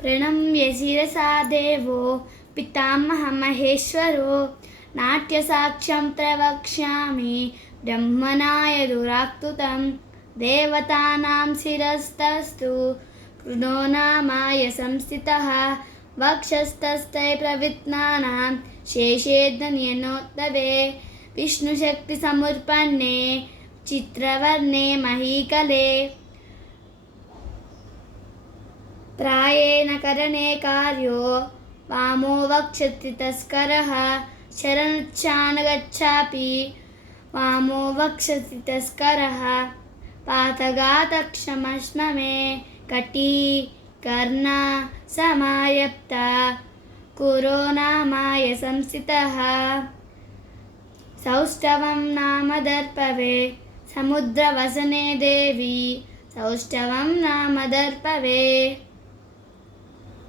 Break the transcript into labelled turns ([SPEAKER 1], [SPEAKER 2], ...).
[SPEAKER 1] प्रणम्य शिरसा देवो पितामहमहेश्वरो नाट्यसाक्ष्यं प्रवक्ष्यामि ब्रह्मणाय दुराक्तुतं देवतानां शिरस्तस्तु कृणो नामाय संस्थितः वक्षस्तस्ते प्रवित्नानां शेषेदन्यनोत्तरे विष्णुशक्तिसमुत्पन्ने चित्रवर्णे महीकले प्रायेण करणे कार्यो वामो वक्षति तस्करः शरणच्छानगच्छापि वामो वक्षति तस्करः पातगातक्षमश्म मे कटी कर्णा समायप्ता कुरो नामाय संस्थितः सौष्ठवं नाम दर्पवे समुद्रवसने देवी सौष्ठवं नाम दर्पवे